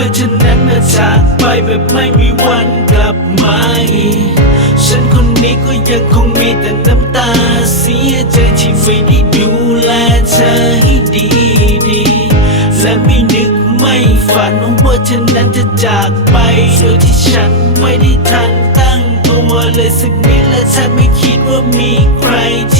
มื่อฉันนั้นมาจากไปแบบไม่มีวันกลับมาฉันคนนี้ก็ยังคงมีแต่น้ำตาเสียใจที่ไม่ได้ดูแลเธอให้ดีดีและไม่นึกไม่ฝันว่าเธอนั้นจะจากไปโดยที่ฉันไม่ได้ทันตั้งตัวเลยสักนิดและฉันไม่คิดว่ามีใครที่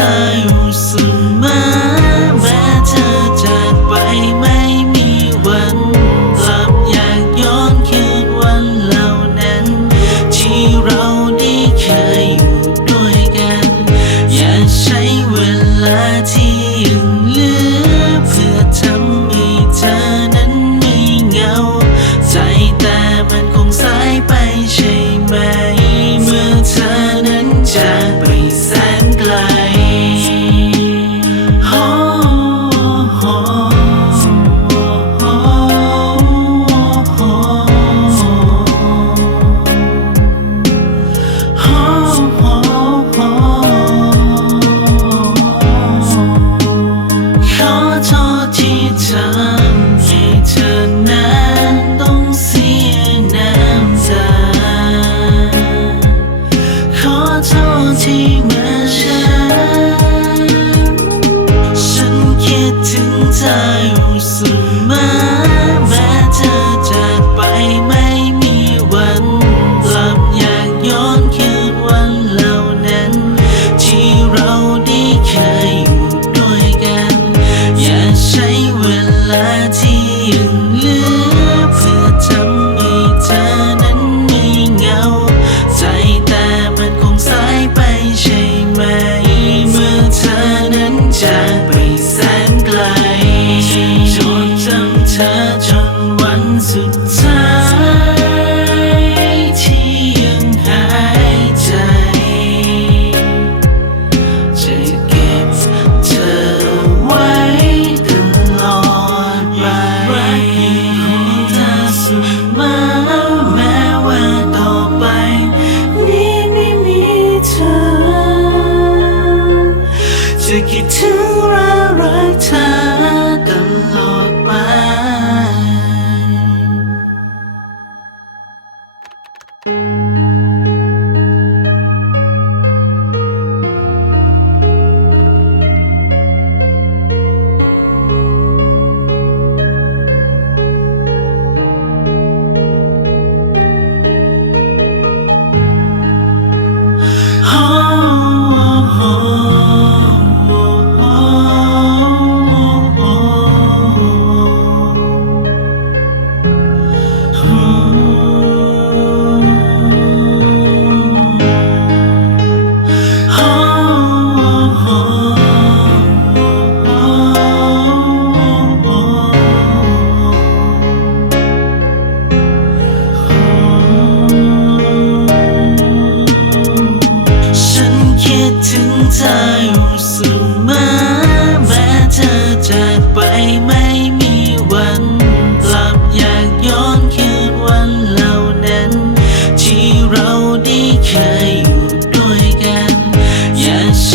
Time. smile จนวันสุดท้าย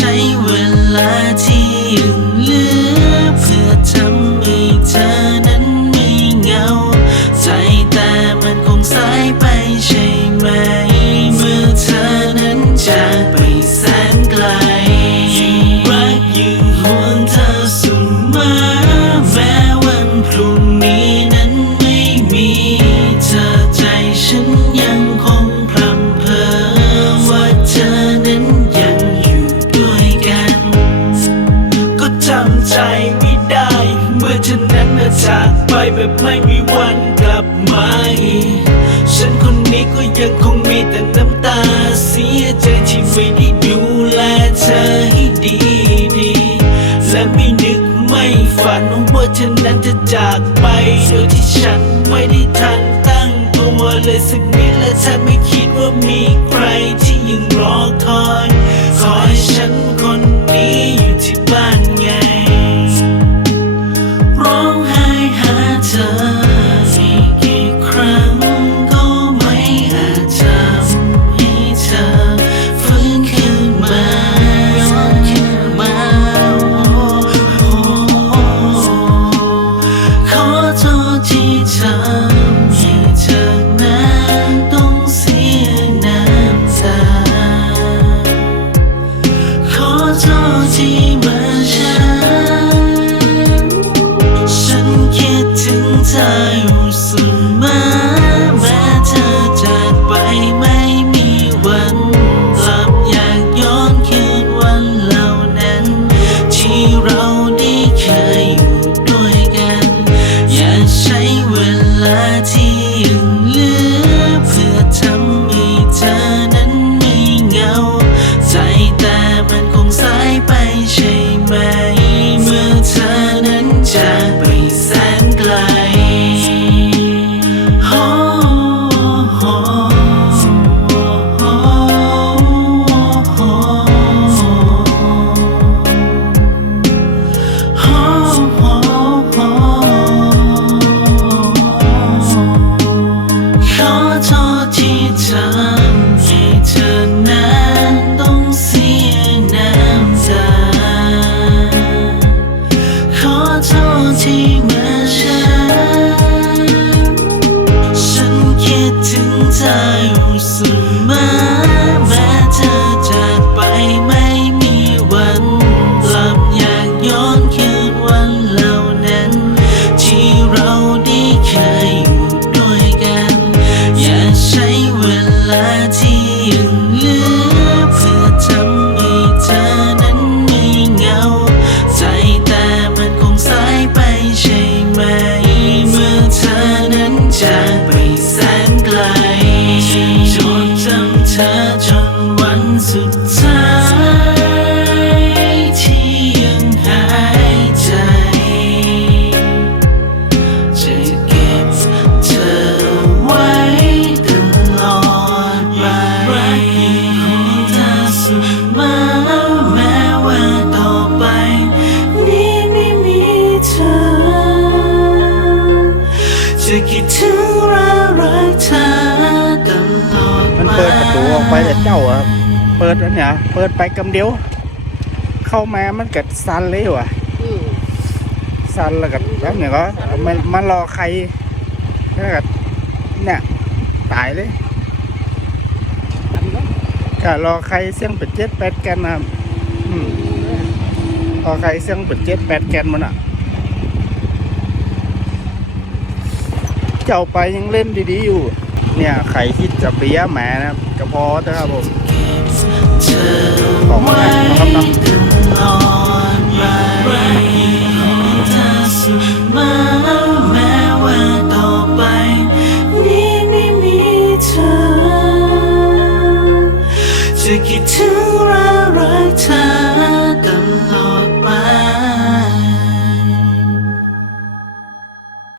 stay with แบบไม่มีวันกลับมาอีกฉันคนนี้ก็ยังคงมีแต่น้ำตาเสียใจที่ไม่ได้ดูแลเธอให้ดีดีและไม่นึกไม่ฝันว่าเธอนั้นจะจากไปโดยที่ฉันไม่ได้ทันตั้งตัวเลยสักนิดและเธอไม่คิดว่ามีใครที่ยังรอคอย ถึงเธ ถึงรักเธอตลอดมันเปิดประตูออกไปแต่เจ้าอะเปิดอันเนี้ยเปิดไปกำเดียว เข้ามามันเกิดซันเลยว่ะซันแล้วก็แล้วเนี่ยก็มันมันรอใครแล้วก็เนี่ยตายเลยก็รอใครเสี่ยงเป็ดเจ็ดแปดแกนนะครับอืมรอใครเสี่ยงเป็ดเจ็ดแปดแกนมันอะ เจ้าไปยังเล่นดีๆอยู่ เนี่ยใครที่จะเบี้ยแหมนะครับกระเพาะนะครับผมเธอของมาไว้นะครับ